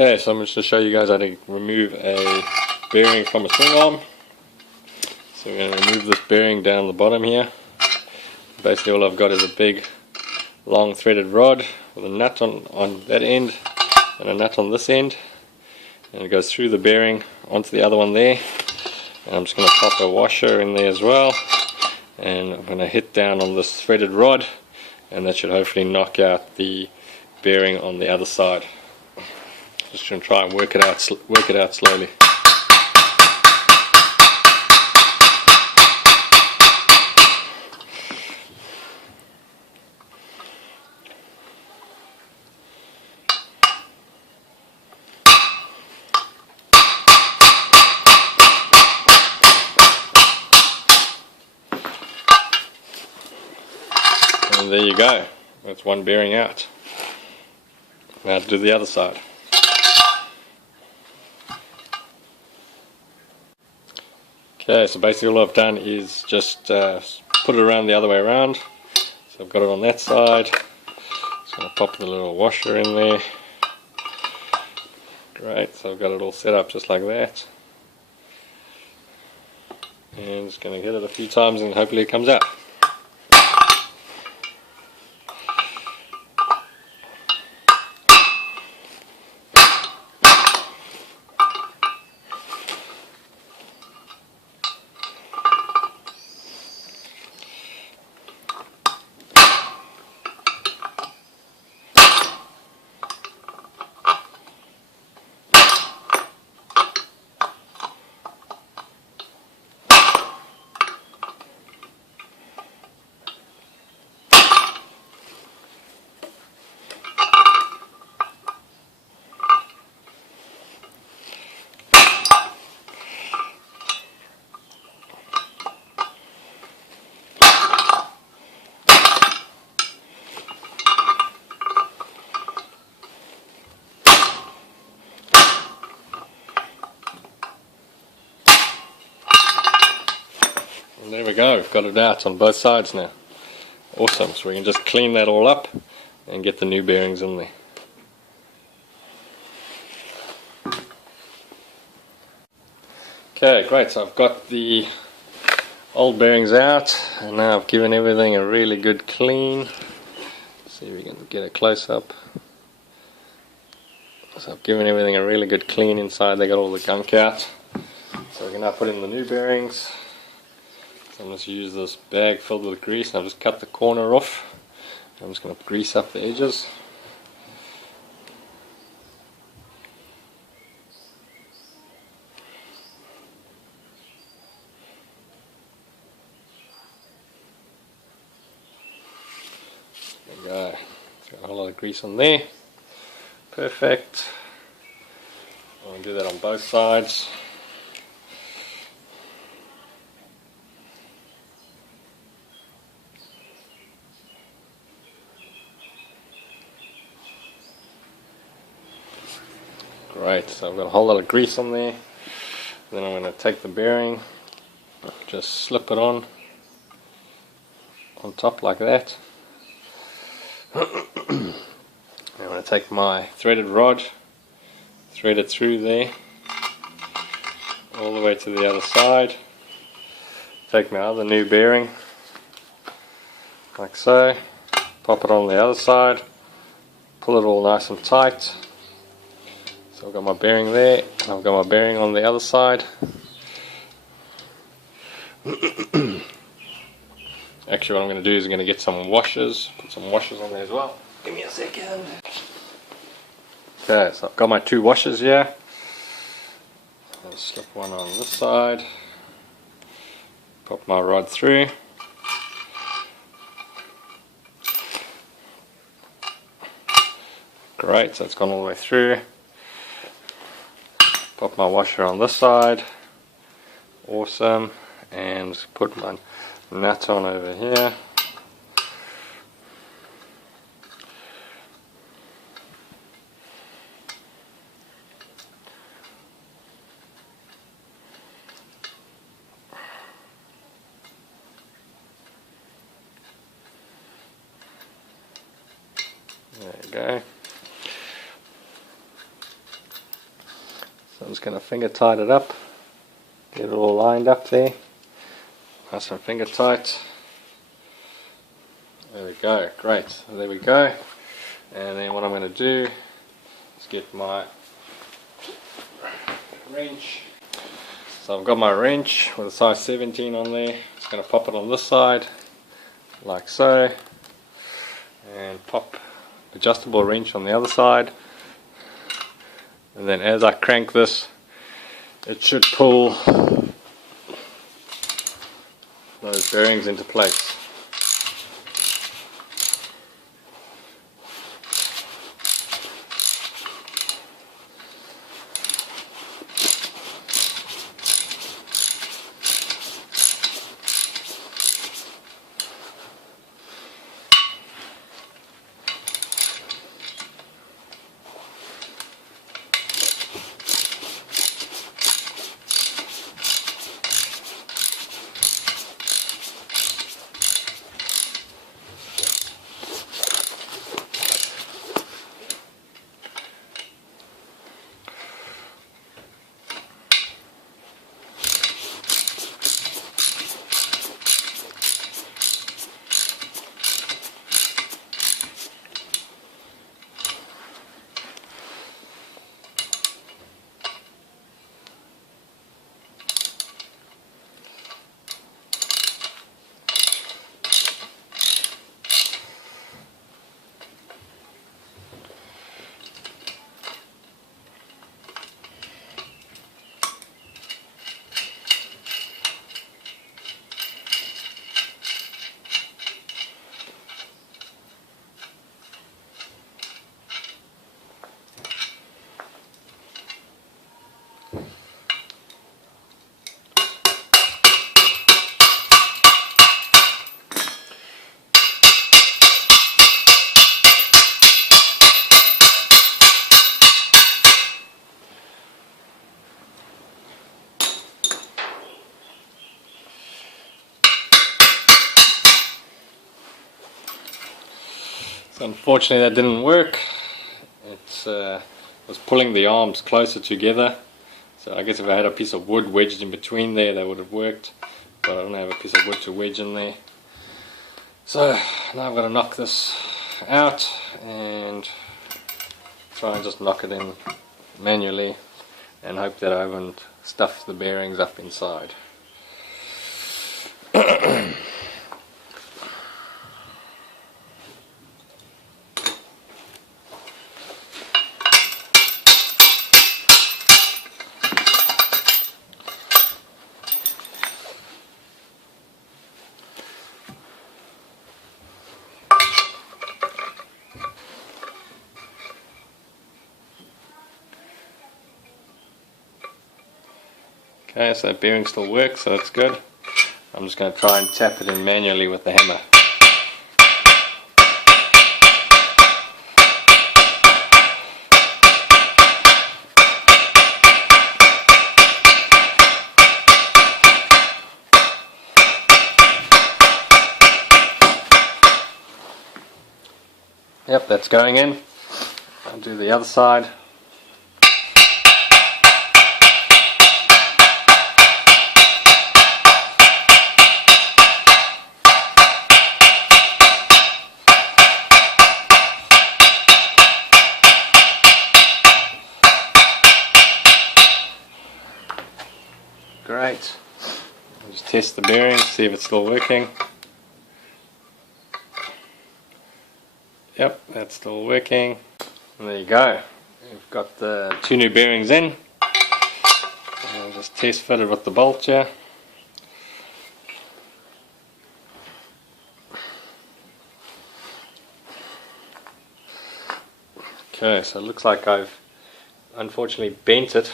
Okay, so I'm just going to show you guys how to remove a bearing from a swing arm. So we're going to remove this bearing down the bottom here. Basically all I've got is a big long threaded rod with a nut on that end and a nut on this end, and it goes through the bearing onto the other one there. And I'm just going to pop a washer in there as well, and I'm going to hit down on this threaded rod, and that should hopefully knock out the bearing on the other side. Just going to try and work it out slowly. And there you go, that's one bearing out. Now to do the other side. Okay, so basically all I've done is just put it around the other way around. So I've got it on that side. Just going to pop the little washer in there. Great, so I've got it all set up just like that. And just going to hit it a few times and hopefully it comes out. And there we go, we've got it out on both sides now. Awesome, so we can just clean that all up and get the new bearings in there. Okay, great, so I've got the old bearings out and now I've given everything a really good clean. See if we can get a close up. So I've given everything a really good clean inside, they got all the gunk out. So we can now put in the new bearings. So I'm just going to use this bag filled with grease and I've just cut the corner off. I'm just going to grease up the edges. There we go. It's got a whole lot of grease on there. Perfect. I'm going to do that on both sides. Great, so I've got a whole lot of grease on there. Then I'm going to take the bearing, just slip it on top like that. I'm going to take my threaded rod, thread it through there, all the way to the other side. Take my other new bearing, like so, pop it on the other side, pull it all nice and tight. So I've got my bearing there, and I've got my bearing on the other side. Actually what I'm going to do is I'm going to get some washers, put some washers on there as well. Give me a second. Okay, so I've got my two washers here. I'll slip one on this side, pop my rod through. Great, so it's gone all the way through. Pop my washer on this side, awesome, and put my nut on over here. There you go. So I'm just going to finger tight it up, get it all lined up there, nice and finger tight. There we go, great, so there we go. And then what I'm going to do is get my wrench. So I've got my wrench with a size 17 on there. Just going to pop it on this side like so, and pop adjustable wrench on the other side, and then as I crank this it should pull those bearings into place. So unfortunately that didn't work. It was pulling the arms closer together, so I guess if I had a piece of wood wedged in between there that would have worked, but I don't have a piece of wood to wedge in there. So now I'm going to knock this out and try and just knock it in manually and hope that I haven't stuffed the bearings up inside. Okay, so that bearing still works, so that's good. I'm just going to try and tap it in manually with the hammer. Yep, that's going in. I'll do the other side. Great. I'll just test the bearings, see if it's still working. Yep, that's still working. And there you go. We've got the two new bearings in. I'll just test fit it with the bolt here. Okay, so it looks like I've unfortunately bent it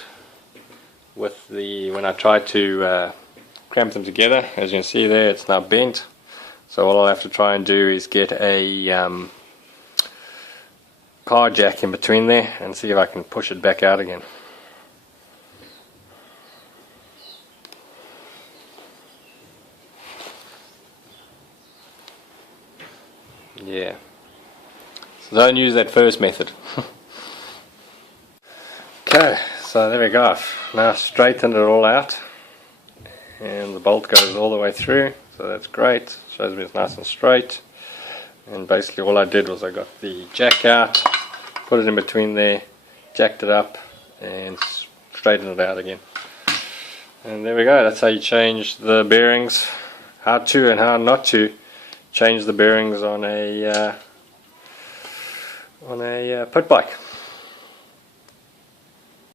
with when I tried to clamp them together. As you can see there, it's now bent. So all I'll have to try and do is get a car jack in between there and see if I can push it back out again. Yeah. So don't use that first method. Okay, So there we go. I've now straightened it all out, and the bolt goes all the way through, so that's great. Shows me it's nice and straight. And basically all I did was I got the jack out, put it in between there, jacked it up, and straightened it out again. And there we go. That's how you change the bearings. How to and how not to change the bearings on a pit bike.